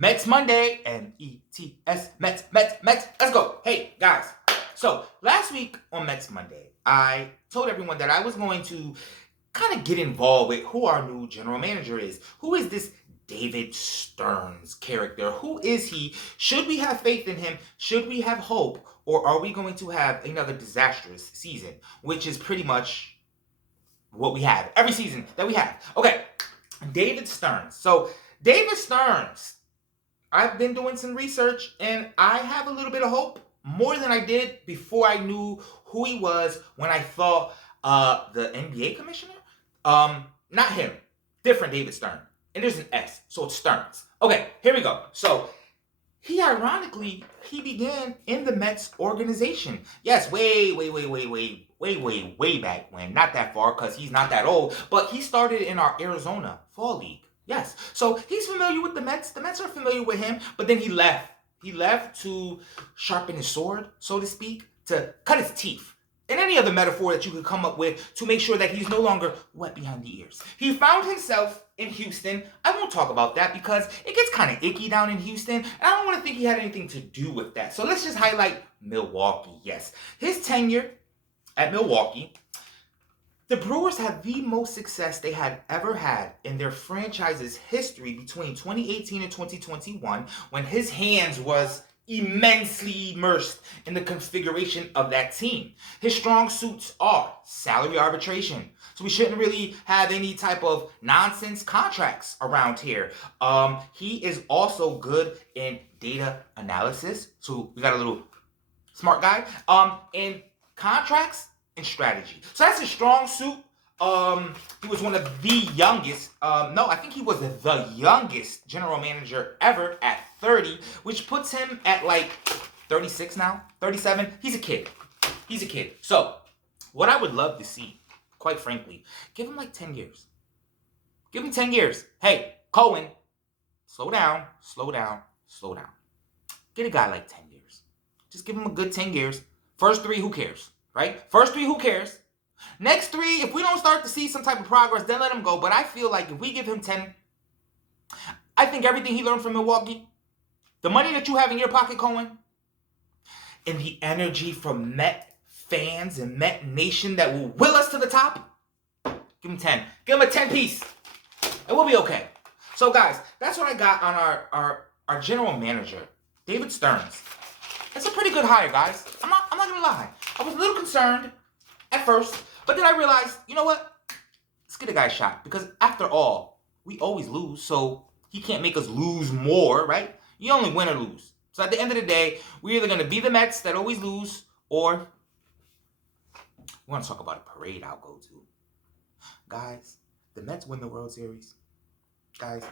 Mets Monday, M-E-T-S, Mets, Mets, Mets. Let's go. Hey, guys. So, last week on Mets Monday, I told everyone that I was going to kind of get involved with who our new general manager is. Who is this David Stearns character? Who is he? Should we have faith in him? Should we have hope? Or are we going to have another disastrous season? Which is pretty much what we have every season that we have. Okay, David Stearns. So, David Stearns, I've been doing some research and I have a little bit of hope, more than I did before I knew who he was when I thought the NBA commissioner. Not him, different David Stern. And there's an S, so it's Stearns. Okay, here we go. So he began in the Mets organization. Yes, way back when. Not that far, because he's not that old. But he started in our Arizona Fall League. Yes. So he's familiar with the Mets. The Mets are familiar with him. But then he left. He left to sharpen his sword, so to speak, to cut his teeth. And any other metaphor that you could come up with to make sure that he's no longer wet behind the ears. He found himself in Houston. I won't talk about that because it gets kind of icky down in Houston. And I don't want to think he had anything to do with that. So let's just highlight Milwaukee. Yes. His tenure at Milwaukee, the Brewers had the most success they had ever had in their franchise's history between 2018 and 2021 when his hands was immensely immersed in the configuration of that team. His strong suits are salary arbitration. So we shouldn't really have any type of nonsense contracts around here. He is also good in data analysis. So we got a little smart guy. In contracts and strategy. So that's his strong suit. He was one of the youngest, I think he was the youngest general manager ever at 30, which puts him at like 36 now, 37. He's a kid. So what I would love to see, quite frankly, give him like 10 years. Give him 10 years. Hey, Cohen, slow down. Get a guy like 10 years. Just give him a good 10 years. First 3, who cares, right? First 3, who cares? Next 3, if we don't start to see some type of progress, then let him go. But I feel like if we give him 10, I think everything he learned from Milwaukee, the money that you have in your pocket, Cohen, and the energy from Met fans and Met Nation that will will us to the top, give him 10. Give him a 10-piece. And we'll be okay. So, guys, that's what I got on our general manager, David Stearns. It's a pretty good hire, guys. I'm not going to lie. I was a little concerned at first, but then I realized, you know what? Let's get a guy shot. Because after all, we always lose, so he can't make us lose more, right? You only win or lose. So at the end of the day, we're either going to be the Mets that always lose, or we want to talk about a parade I'll go to. Guys, the Mets win the World Series. Guys,